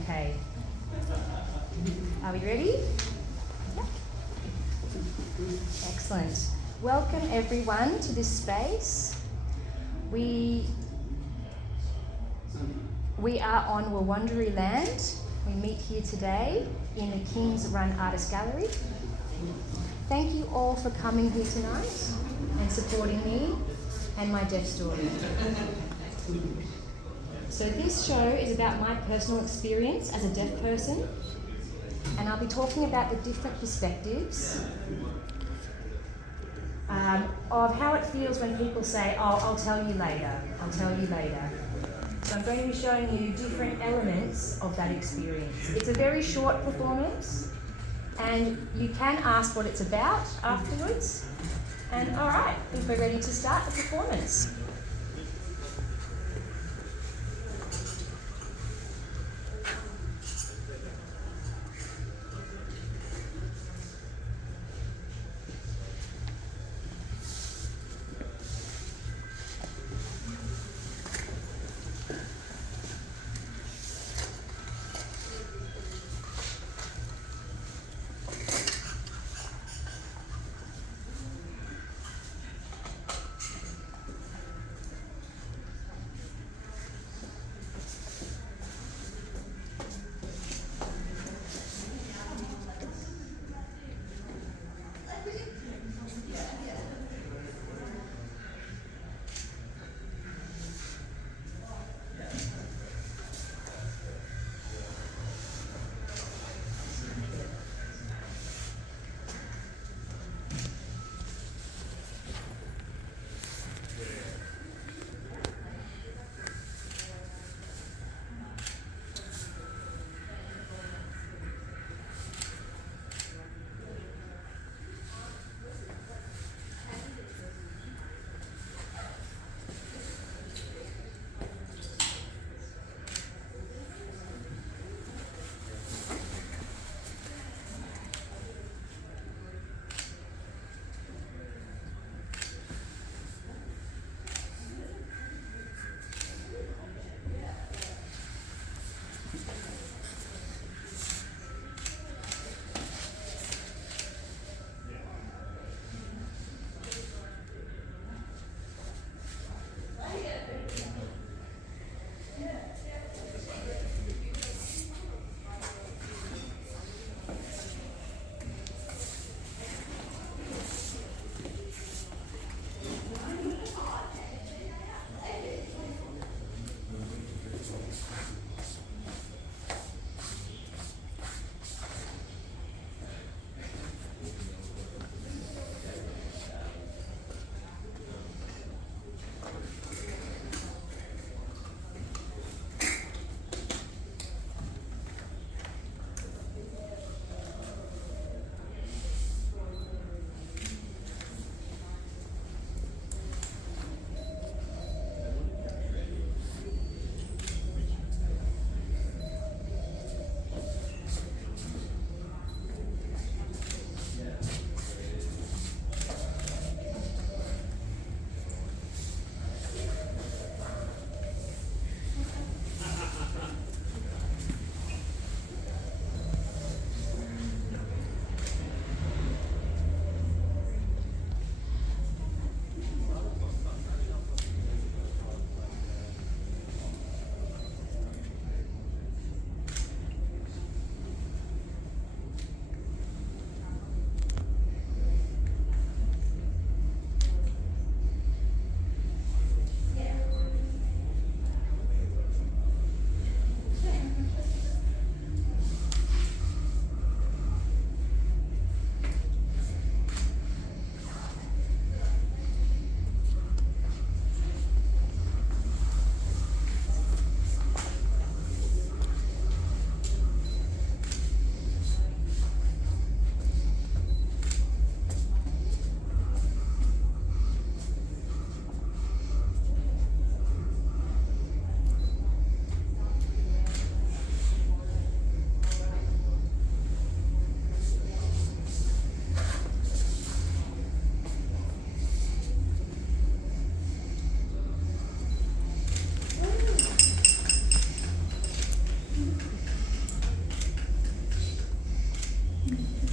Okay. Are we ready? Yep. Excellent. Welcome everyone to this space. We are on Wurundjeri land. We meet here today in the King's Run Artist Gallery. Thank you all for coming here tonight and supporting me and my deaf story. So this show is about my personal experience as a deaf person, and I'll be talking about the different perspectives of how it feels when people say, oh, I'll tell you later, I'll tell you later. So I'm going to be showing you different elements of that experience. It's a very short performance, and you can ask what it's about afterwards. And all right, I think we're ready to start the performance.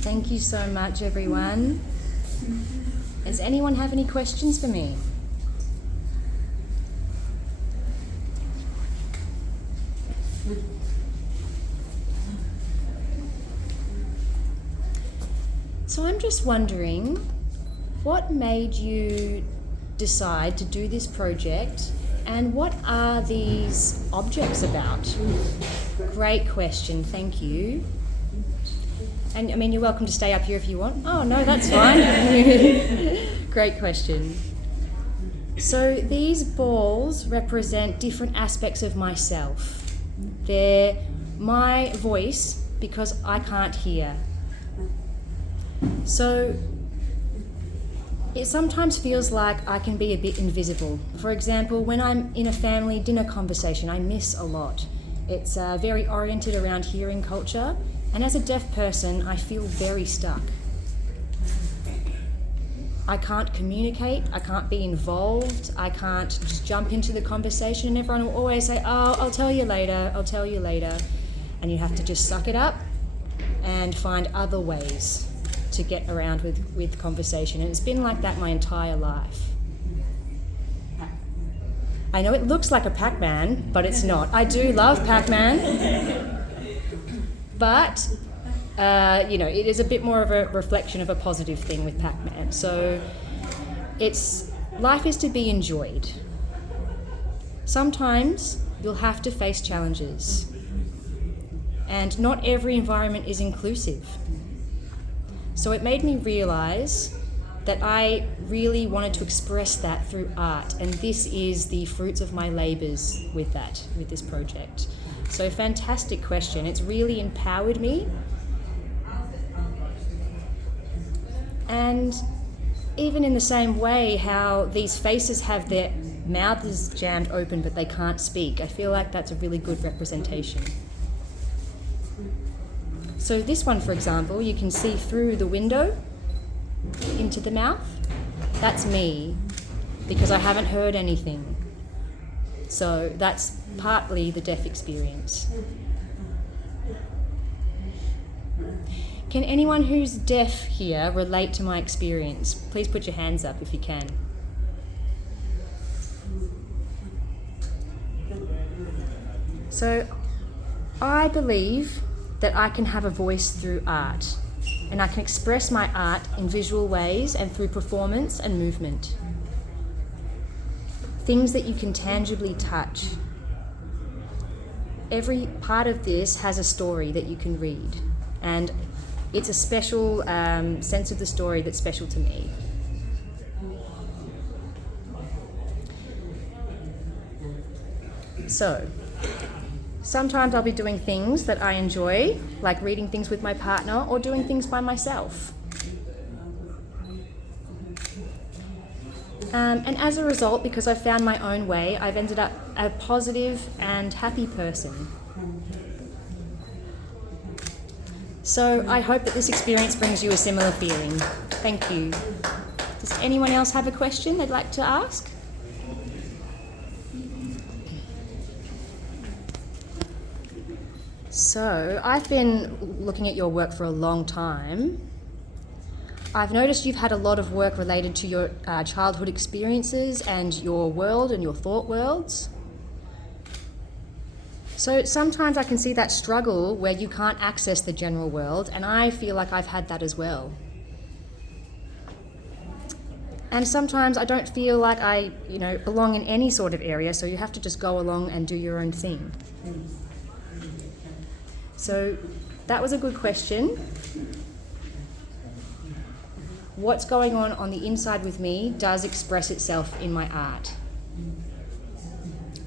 Thank you so much, everyone. Does anyone have any questions for me? So I'm just wondering, what made you decide to do this project, and what are these objects about? Great question, thank you. And I mean, you're welcome to stay up here if you want. Oh no, that's fine. Great question. So these balls represent different aspects of myself. They're my voice because I can't hear. So it sometimes feels like I can be a bit invisible. For example, when I'm in a family dinner conversation, I miss a lot. It's very oriented around hearing culture, and as a deaf person, I feel very stuck. I can't communicate, I can't be involved, I can't just jump into the conversation, and everyone will always say, oh, I'll tell you later, I'll tell you later. And you have to just suck it up and find other ways to get around with conversation. And it's been like that my entire life. I know it looks like a Pac-Man, but it's not. I do love Pac-Man, but it is a bit more of a reflection of a positive thing with Pac-Man. So life is to be enjoyed. Sometimes you'll have to face challenges, and not every environment is inclusive. So it made me realise that I really wanted to express that through art, and this is the fruits of my labours with this project. So fantastic question. It's really empowered me. And even in the same way how these faces have their mouths jammed open but they can't speak, I feel like that's a really good representation. So this one, for example, you can see through the window into the mouth. That's me, because I haven't heard anything. So that's partly the deaf experience. Can anyone who's deaf here relate to my experience? Please put your hands up if you can. So I believe that I can have a voice through art, and I can express my art in visual ways and through performance and movement. Things that you can tangibly touch. Every part of this has a story that you can read, and it's a special sense of the story that's special to me. So, sometimes I'll be doing things that I enjoy, like reading things with my partner or doing things by myself. And as a result, because I've found my own way, I've ended up a positive and happy person. So I hope that this experience brings you a similar feeling. Thank you. Does anyone else have a question they'd like to ask? So I've been looking at your work for a long time. I've noticed you've had a lot of work related to your childhood experiences and your world and your thought worlds. So sometimes I can see that struggle where you can't access the general world, and I feel like I've had that as well. And sometimes I don't feel like I, belong in any sort of area, so you have to just go along and do your own thing. So that was a good question. What's going on the inside with me does express itself in my art.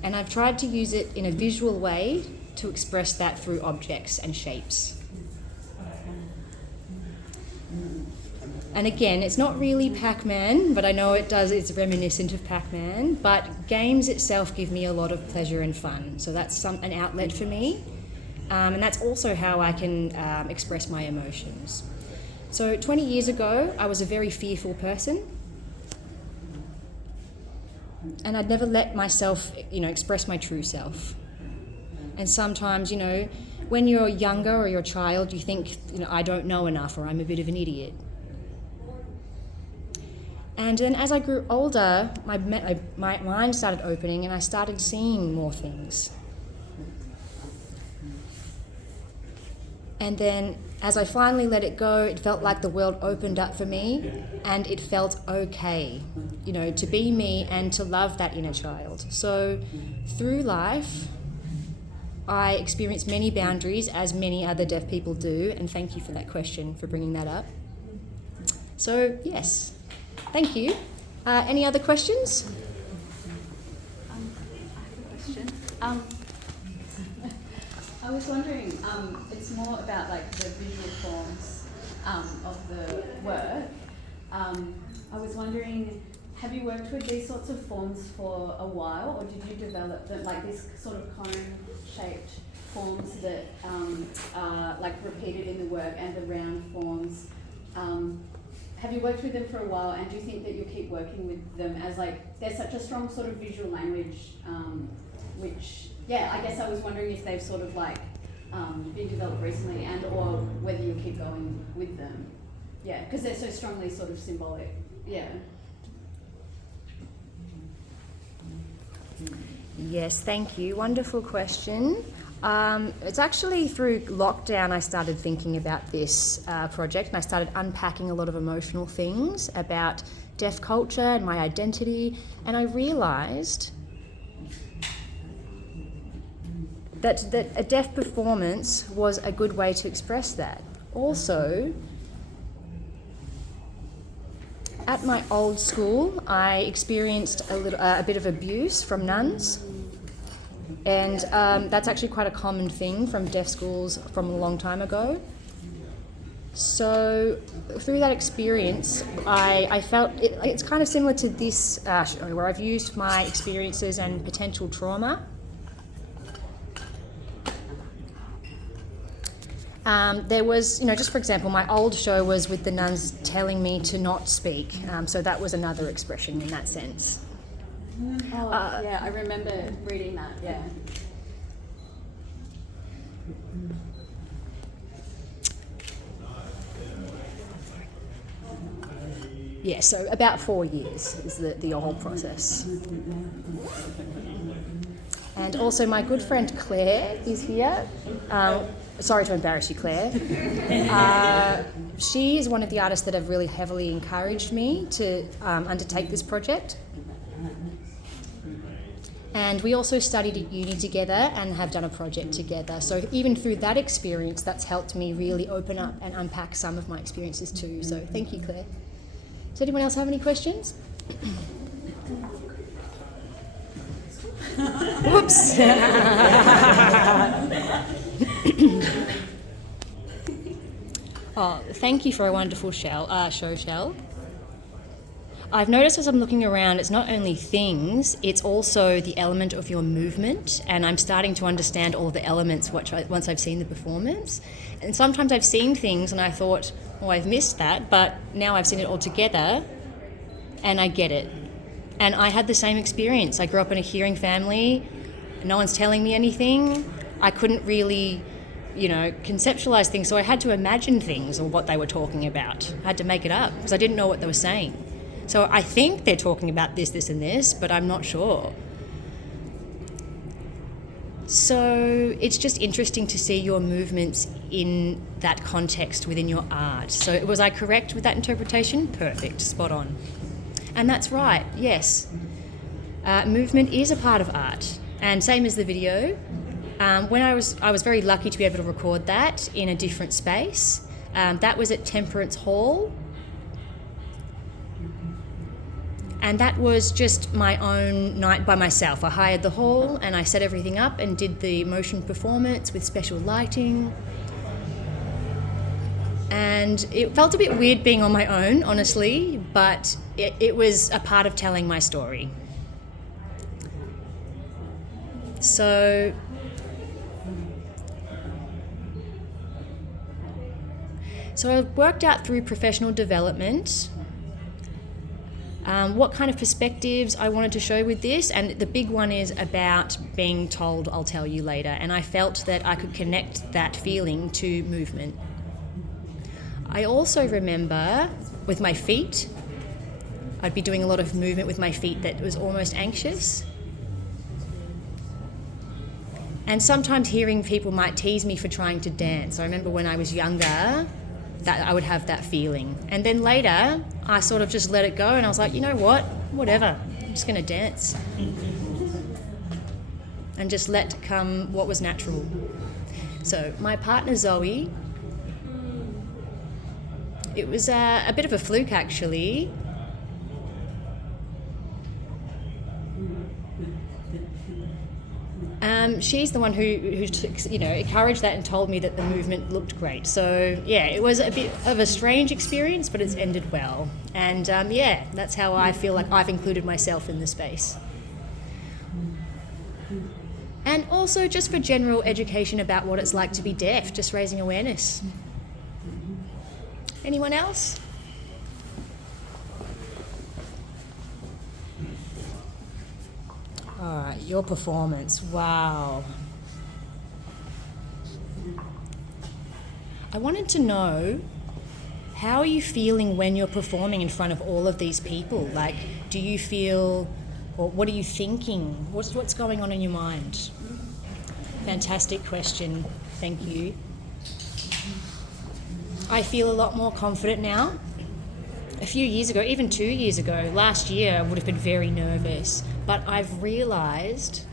And I've tried to use it in a visual way to express that through objects and shapes. And again, it's not really Pac-Man, but I know it's reminiscent of Pac-Man, but games itself give me a lot of pleasure and fun. So that's an outlet for me. And that's also how I can express my emotions. So 20 years ago, I was a very fearful person. And I'd never let myself, express my true self. And sometimes, when you're younger or you're a child, you think, I don't know enough, or I'm a bit of an idiot. And then as I grew older, my mind started opening and I started seeing more things. And then as I finally let it go, it felt like the world opened up for me, and it felt okay, to be me and to love that inner child. So through life, I experienced many boundaries, as many other deaf people do, and thank you for that question, for bringing that up. So yes, thank you. Any other questions? I have a question. I was wondering, it's more about like the visual forms of the work. I was wondering, have you worked with these sorts of forms for a while, or did you develop them, like these sort of cone-shaped forms that are like repeated in the work, and the round forms? Have you worked with them for a while, and do you think that you'll keep working with them as like, there's such a strong sort of visual language, which, I guess I was wondering if they've sort of like been developed recently, and or whether you'll keep going with them. Yeah, because they're so strongly sort of symbolic. Yeah. Yes, thank you. Wonderful question. It's actually through lockdown I started thinking about this project, and I started unpacking a lot of emotional things about deaf culture and my identity, and I realised that a deaf performance was a good way to express that. Also, at my old school, I experienced a bit of abuse from nuns. And that's actually quite a common thing from deaf schools from a long time ago. So through that experience, I felt it's kind of similar to this show, where I've used my experiences and potential trauma. There was, just for example, my old show was with the nuns telling me to not speak. So that was another expression in that sense. Yeah, I remember reading that, yeah. Yeah, so about 4 years is the whole process. And also my good friend Claire is here. Sorry to embarrass you, Claire. She is one of the artists that have really heavily encouraged me to undertake this project. And we also studied at uni together and have done a project together. So even through that experience, that's helped me really open up and unpack some of my experiences too. So thank you, Claire. Does anyone else have any questions? Whoops. Oh, thank you for a wonderful show, Shell. I've noticed as I'm looking around, it's not only things, it's also the element of your movement, and I'm starting to understand all the elements once I've seen the performance. And sometimes I've seen things and I thought, I've missed that, but now I've seen it all together and I get it. And I had the same experience. I grew up in a hearing family, no one's telling me anything. I couldn't really, conceptualize things, so I had to imagine things or what they were talking about. I had to make it up because I didn't know what they were saying. So I think they're talking about this, this, and this, but I'm not sure. So it's just interesting to see your movements in that context within your art. So was I correct with that interpretation? Perfect, spot on. And that's right, yes. Movement is a part of art, and same as the video. When I was very lucky to be able to record that in a different space. That was at Temperance Hall. And that was just my own night by myself. I hired the hall and I set everything up and did the motion performance with special lighting. And it felt a bit weird being on my own, honestly, but it was a part of telling my story. So I worked out through professional development what kind of perspectives I wanted to show with this, and the big one is about being told I'll tell you later, and I felt that I could connect that feeling to movement. I also remember with my feet, I'd be doing a lot of movement with my feet that was almost anxious. And sometimes hearing people might tease me for trying to dance. I remember when I was younger that I would have that feeling. And then later, I sort of just let it go and I was like, you know what? Whatever. I'm just going to dance. And just let come what was natural. So my partner Zoe, it was a bit of a fluke actually. She's the one who encouraged that and told me that the movement looked great. So yeah, it was a bit of a strange experience, but it's ended well. And that's how I feel like I've included myself in the space. And also just for general education about what it's like to be deaf, just raising awareness. Anyone else? All right, your performance, wow. I wanted to know, how are you feeling when you're performing in front of all of these people? Like, do you feel, or what are you thinking? What's going on in your mind? Fantastic question, thank you. I feel a lot more confident now. A few years ago, even 2 years ago, last year, I would have been very nervous. But I've realised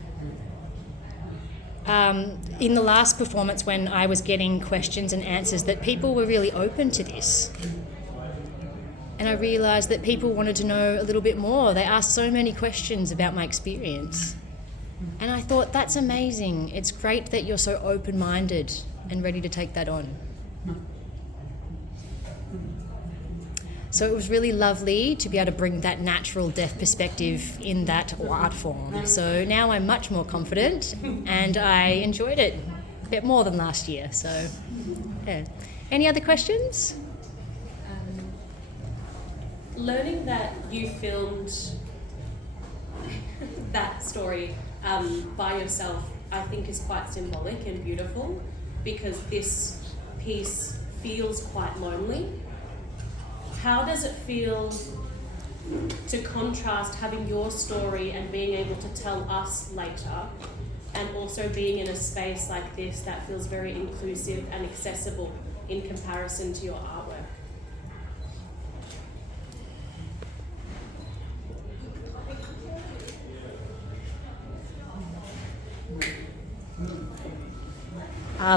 in the last performance when I was getting questions and answers that people were really open to this. And I realised that people wanted to know a little bit more. They asked so many questions about my experience. And I thought, that's amazing. It's great that you're so open-minded and ready to take that on. So it was really lovely to be able to bring that natural deaf perspective in that art form. So now I'm much more confident and I enjoyed it a bit more than last year. So, yeah. Any other questions? Learning that you filmed that story by yourself, I think is quite symbolic and beautiful, because this piece feels quite lonely. How does it feel to contrast having your story and being able to tell us later, and also being in a space like this that feels very inclusive and accessible in comparison to your artwork?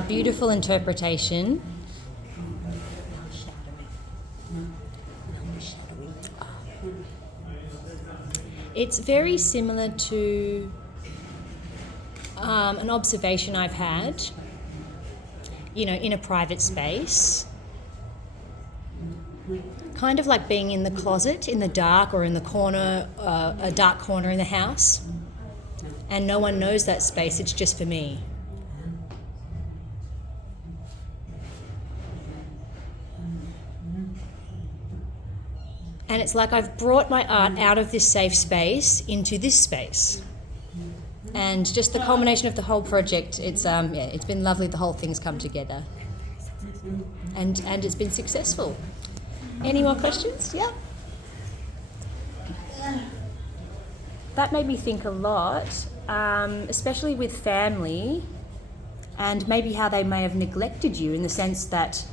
Beautiful interpretation. It's very similar to an observation I've had, in a private space. Kind of like being in the closet, in the dark, or in the corner, a dark corner in the house. And no one knows that space, it's just for me. And it's like I've brought my art out of this safe space into this space. And just the culmination of the whole project, it's been lovely, the whole thing's come together. And it's been successful. Any more questions? Yeah? That made me think a lot, especially with family, and maybe how they may have neglected you in the sense that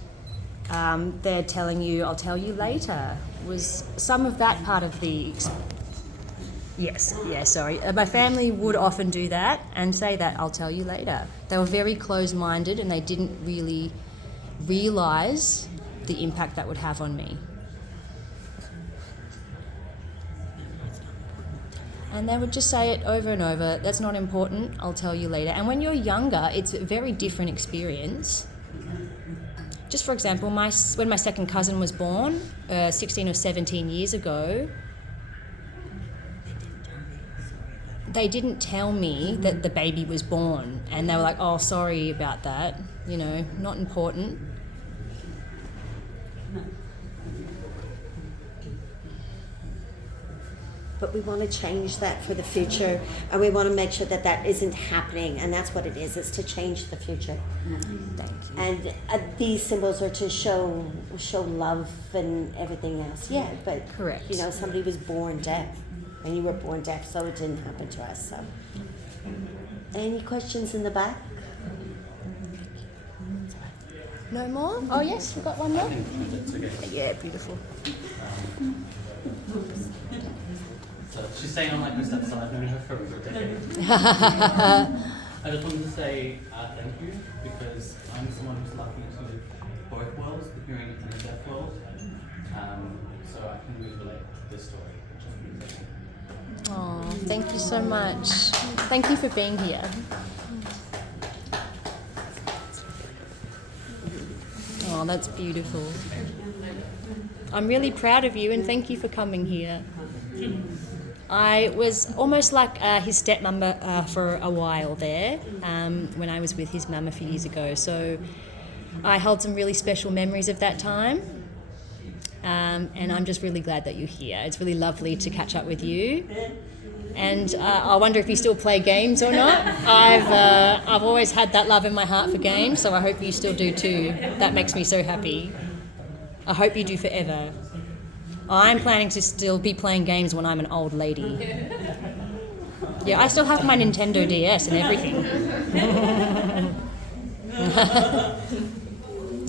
they're telling you, I'll tell you later. Was some of that part of the... My family would often do that and say that, I'll tell you later. They were very closed-minded and they didn't really realise the impact that would have on me. And they would just say it over and over, that's not important, I'll tell you later. And when you're younger, it's a very different experience. Just for example, when my second cousin was born, 16 or 17 years ago, they didn't tell me that the baby was born. And they were like, oh, sorry about that, not important. but we want to change that for the future, and we want to make sure that that isn't happening, and that's what it is. It's to change the future. Thank you. And these symbols are to show love and everything else. Yeah, but Correct. you know, somebody was born deaf, and you were born deaf, so it didn't happen to us. So, any questions in the back? No more? Oh yes, we've got one more. Yeah, beautiful. So she's staying on like my stepson. I've known her for over a decade. I just wanted to say thank you, because I'm someone who's lucky to live both worlds, the hearing and the deaf world. So I can really relate to this story. Which is amazing. Oh, thank you so much. Thank you for being here. Oh, that's beautiful. I'm really proud of you, and thank you for coming here. I was almost like his stepmom for a while there when I was with his mum a few years ago. So I held some really special memories of that time. And I'm just really glad that you're here. It's really lovely to catch up with you. And I wonder if you still play games or not. I've always had that love in my heart for games, so I hope you still do too. That makes me so happy. I hope you do forever. I'm planning to still be playing games when I'm an old lady. Yeah, I still have my Nintendo DS and everything.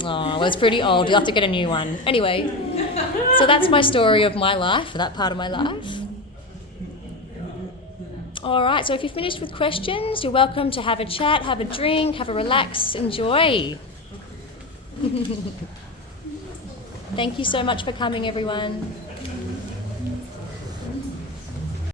Oh, well, it's pretty old. You'll have to get a new one. Anyway, so that's my story of my life, for that part of my life. All right, so if you're finished with questions, you're welcome to have a chat, have a drink, have a relax, enjoy. Thank you so much for coming, everyone.